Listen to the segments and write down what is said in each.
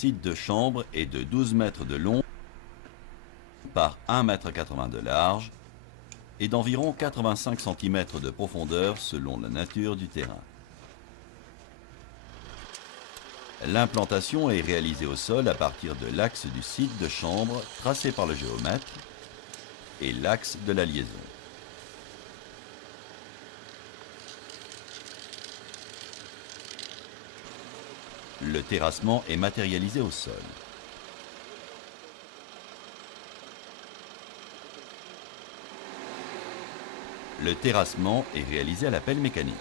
site de chambre est de 12 mètres de long par 1,80 m de large et d'environ 85 cm de profondeur selon la nature du terrain. L'implantation est réalisée au sol à partir de l'axe du site de chambre tracé par le géomètre et l'axe de la liaison. Le terrassement est matérialisé au sol. Le terrassement est réalisé à la pelle mécanique.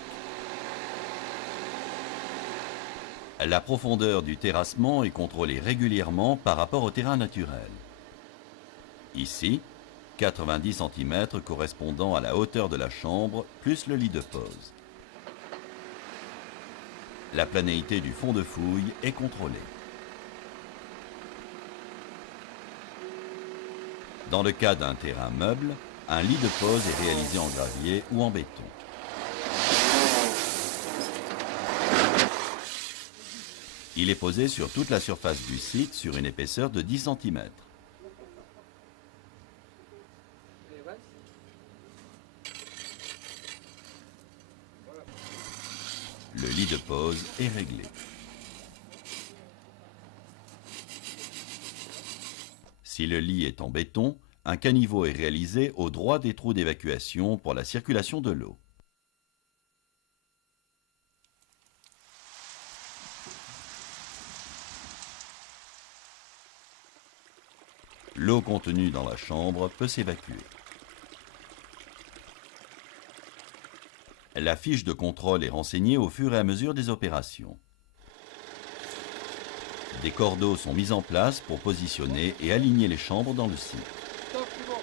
La profondeur du terrassement est contrôlée régulièrement par rapport au terrain naturel. Ici, 90 cm correspondant à la hauteur de la chambre plus le lit de pose. La planéité du fond de fouille est contrôlée. Dans le cas d'un terrain meuble, un lit de pose est réalisé en gravier ou en béton. Il est posé sur toute la surface du site sur une épaisseur de 10 cm. Le lit de pose est réglé. Si le lit est en béton, un caniveau est réalisé au droit des trous d'évacuation pour la circulation de l'eau. L'eau contenue dans la chambre peut s'évacuer. La fiche de contrôle est renseignée au fur et à mesure des opérations. Des cordeaux sont mis en place pour positionner et aligner les chambres dans le site. Top, c'est bon.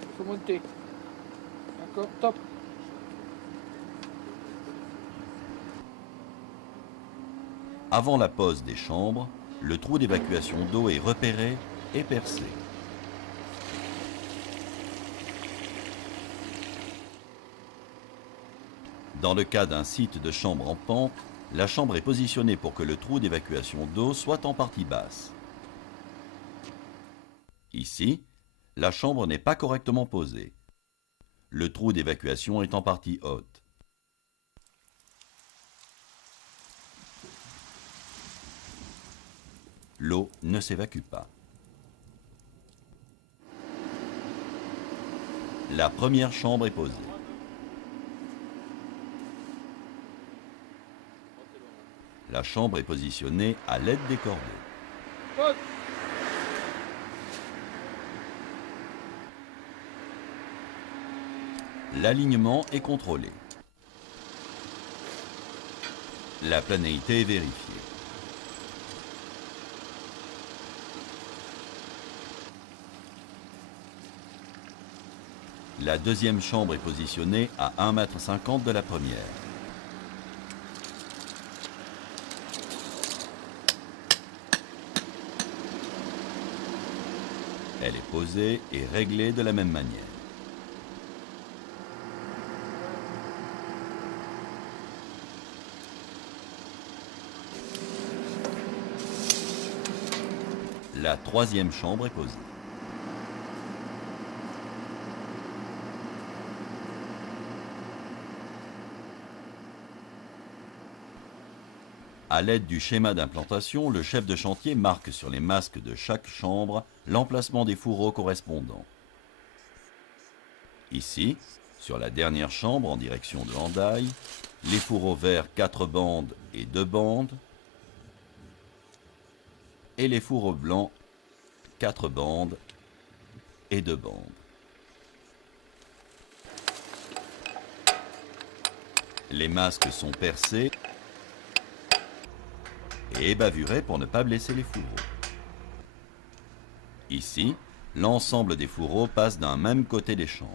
Il faut monter. D'accord, top. Avant la pose des chambres, le trou d'évacuation d'eau est repéré et percé. Dans le cas d'un site de chambre en pente, la chambre est positionnée pour que le trou d'évacuation d'eau soit en partie basse. Ici, la chambre n'est pas correctement posée. Le trou d'évacuation est en partie haute. L'eau ne s'évacue pas. La première chambre est posée. La chambre est positionnée à l'aide des cordeaux. Pose. L'alignement est contrôlé. La planéité est vérifiée. La deuxième chambre est positionnée à 1,50 m de la première. Elle est posée et réglée de la même manière. La troisième chambre est posée. À l'aide du schéma d'implantation, le chef de chantier marque sur les masques de chaque chambre l'emplacement des fourreaux correspondants. Ici, sur la dernière chambre en direction de l'endaille, les fourreaux verts 4 bandes et 2 bandes, et les fourreaux blancs 4 bandes et 2 bandes. Les masques sont percés et ébavurés pour ne pas blesser les fourreaux. Ici, l'ensemble des fourreaux passe d'un même côté des chambres.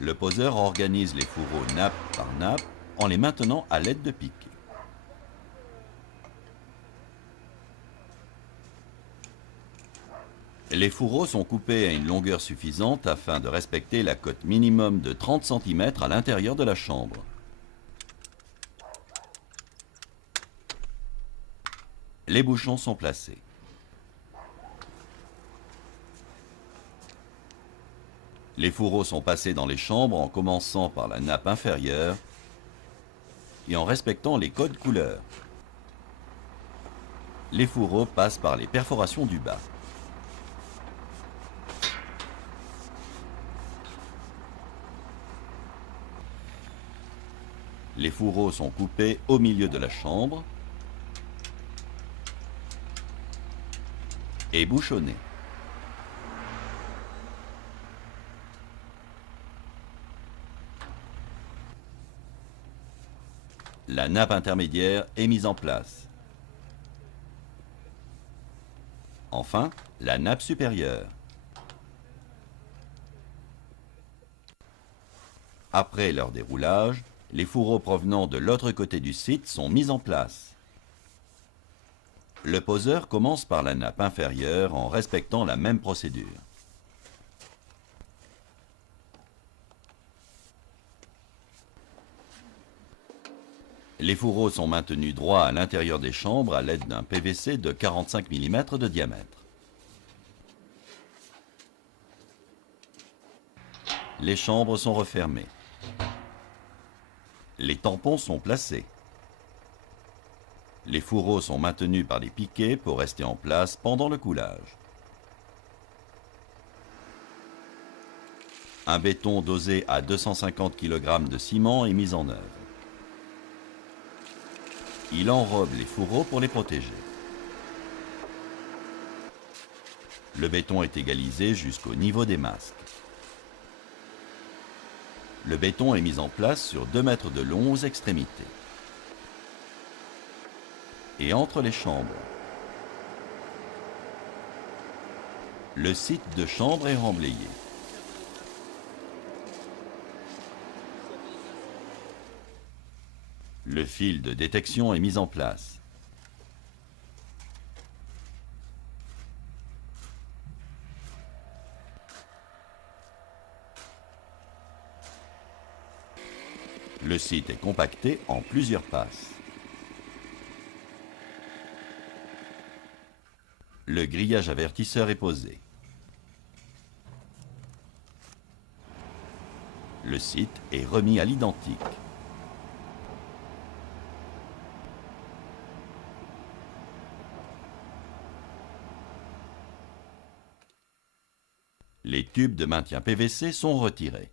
Le poseur organise les fourreaux nappe par nappe en les maintenant à l'aide de piquets. Les fourreaux sont coupés à une longueur suffisante afin de respecter la cote minimum de 30 cm à l'intérieur de la chambre. Les bouchons sont placés. Les fourreaux sont passés dans les chambres en commençant par la nappe inférieure et en respectant les codes couleurs. Les fourreaux passent par les perforations du bas. Les fourreaux sont coupés au milieu de la chambre et bouchonnés. La nappe intermédiaire est mise en place. Enfin, la nappe supérieure. Après leur déroulage, les fourreaux provenant de l'autre côté du site sont mis en place. Le poseur commence par la nappe inférieure en respectant la même procédure. Les fourreaux sont maintenus droits à l'intérieur des chambres à l'aide d'un PVC de 45 mm de diamètre. Les chambres sont refermées. Les tampons sont placés. Les fourreaux sont maintenus par des piquets pour rester en place pendant le coulage. Un béton dosé à 250 kg de ciment est mis en œuvre. Il enrobe les fourreaux pour les protéger. Le béton est égalisé jusqu'au niveau des masques. Le béton est mis en place sur 2 mètres de long aux extrémités et entre les chambres. Le site de chambre est remblayé. Le fil de détection est mis en place. Le site est compacté en plusieurs passes. Le grillage avertisseur est posé. Le site est remis à l'identique. Les tubes de maintien PVC sont retirés.